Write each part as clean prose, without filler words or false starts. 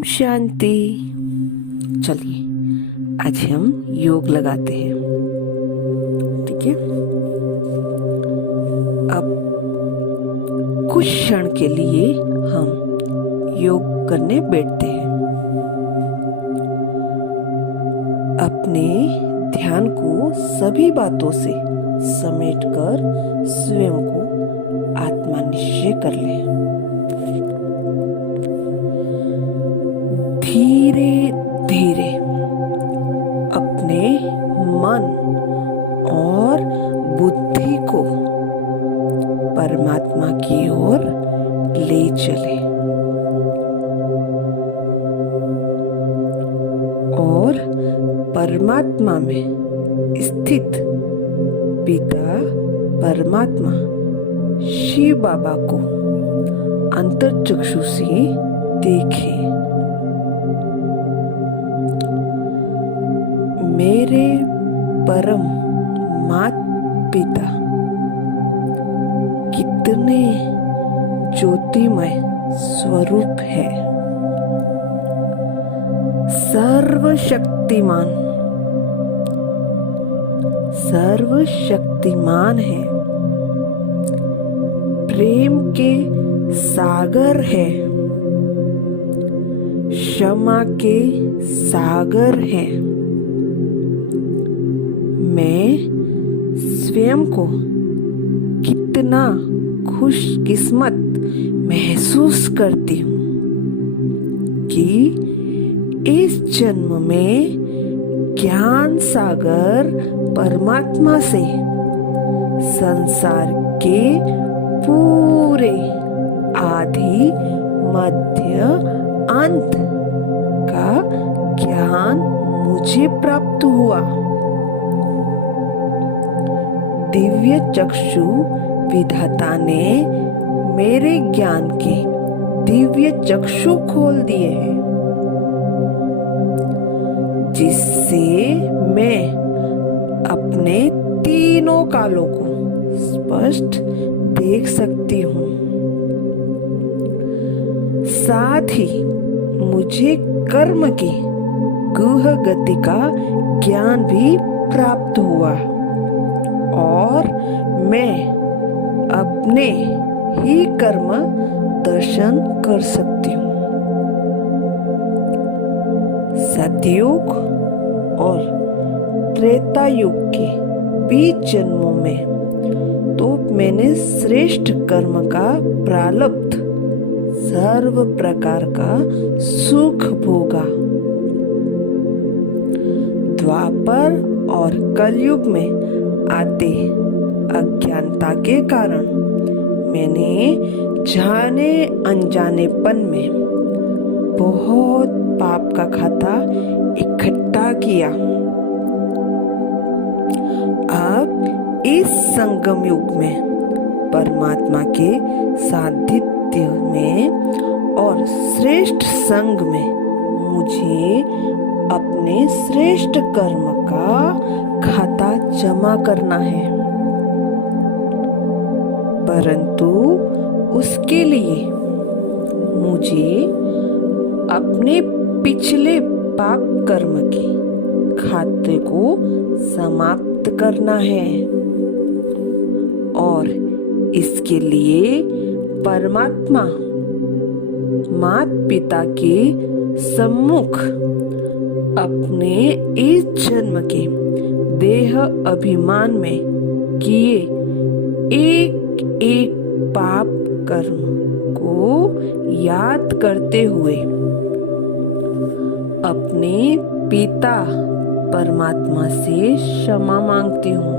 ओम शांति। चलिए आज हम योग लगाते हैं। ठीक है, अब कुछ क्षण के लिए हम योग करने बैठते हैं। अपने ध्यान को सभी बातों से समेटकर स्वयं को आत्मनिश्चय कर लें। धीरे धीरे अपने मन और बुद्धि को परमात्मा की ओर ले चले और परमात्मा में स्थित पिता परमात्मा शिव बाबा को अंतर्चक्षु से देखें। मेरे परम माता पिता कितने ज्योतिमय स्वरूप है, सर्वशक्तिमान है, प्रेम के सागर है, क्षमा के सागर है। मैं स्वयं को कितना खुशकिस्मत महसूस करती हूँ कि इस जन्म में ज्ञान सागर परमात्मा से संसार के पूरे आदि मध्य अंत का ज्ञान मुझे प्राप्त हुआ। दिव्य चक्षु विधाता ने मेरे ज्ञान के दिव्य चक्षु खोल दिए हैं, जिससे मैं अपने तीनों कालों को स्पष्ट देख सकती हूँ। साथ ही मुझे कर्म की गुह गति का ज्ञान भी प्राप्त हुआ और मैं अपने ही कर्म दर्शन कर सकती हूँ। सतयुग और त्रेता युग के 20 जन्मों में तो मैंने श्रेष्ठ कर्म का प्रारब्ध सर्व प्रकार का सुख भोगा। द्वापर और कलयुग में आते अज्ञानता के कारण मैंने जाने अनजानेपन में बहुत पाप का खाता इकट्ठा किया। अब इस संगम युग में परमात्मा के सानिध्य में और श्रेष्ठ संग में मुझे अपने श्रेष्ठ कर्म का खाता जमा करना है, परंतु उसके लिए मुझे अपने पिछले पाप कर्म के खाते को समाप्त करना है और इसके लिए परमात्मा माता पिता के सम्मुख अपने इस जन्म के देह अभिमान में किए एक एक पाप कर्म को याद करते हुए अपने पिता परमात्मा से क्षमा मांगती हूँ।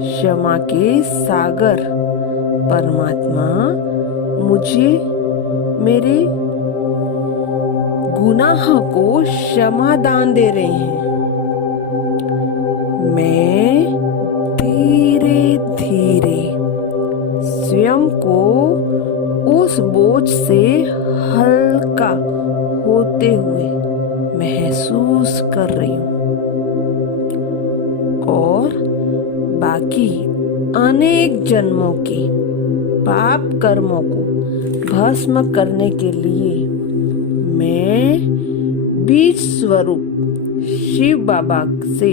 क्षमा के सागर परमात्मा मुझे मेरे गुनाह को क्षमा दान दे रहे हैं। मैं धीरे धीरे स्वयं को उस बोझ से हल्का होते हुए महसूस कर रही हूँ और बाकी अनेक जन्मों के पाप कर्मों को भस्म करने के लिए मैं बीज स्वरूप शिव बाबा से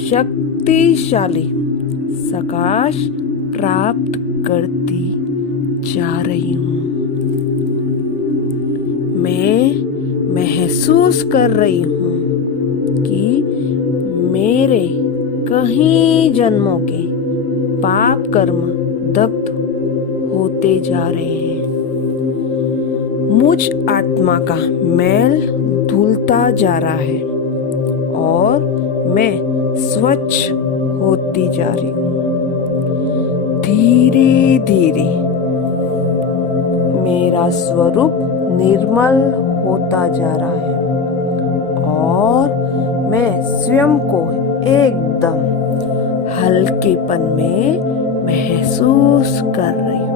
शक्तिशाली प्रकाश प्राप्त करती जा रही हूँ। मैं महसूस कर रही हूँ कि मेरे कई जन्मों के पाप कर्म दग्ध होते जा रहे हैं। मुझ आत्मा का मैल धुलता जा रहा है और मैं स्वच्छ होती जा रही हूँ। धीरे धीरे मेरा स्वरूप निर्मल होता जा रहा है और मैं स्वयं को एकदम हल्केपन में महसूस कर रही हूँ।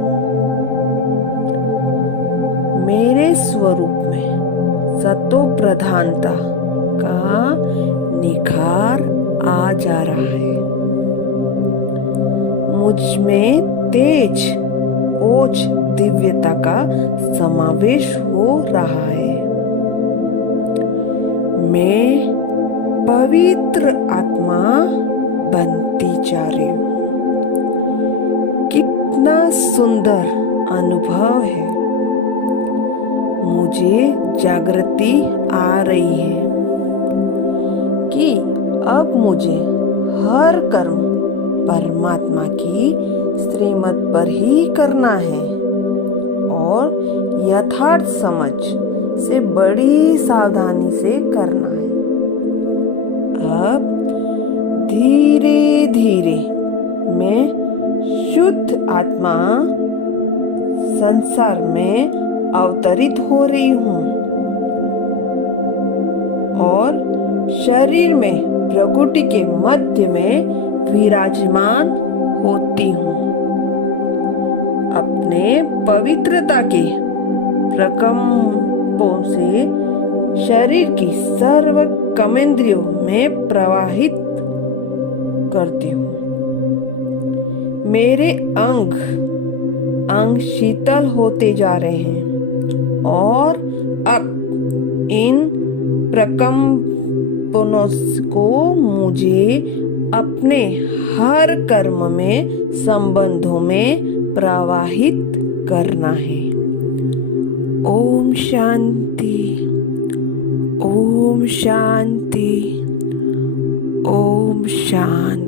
मेरे स्वरूप में सतो प्रधानता का निखार आ जा रहा है। मुझ में तेज ओज दिव्यता का समावेश हो रहा है। मैं पवित्र आत्मा बनती जा रही हूँ। कितना सुंदर अनुभव है। मुझे जागृति आ रही है कि अब मुझे हर कर्म परमात्मा की श्रीमत पर ही करना है और यथार्थ समझ से बड़ी सावधानी से करना है। अब धीरे धीरे मैं शुद्ध आत्मा संसार में अवतरित हो रही हूँ और शरीर में प्रकृति के मध्य में विराजमान होती हूँ। अपने पवित्रता के प्रकंपों से शरीर की सर्व कर्मेंद्रियों में प्रवाहित करती हूँ। मेरे अंग शीतल होते जा रहे हैं और अब इन प्रकंपनों को मुझे अपने हर कर्म में संबंधों में प्रवाहित करना है। ओम शांति, ओम शांति, ओम शांति।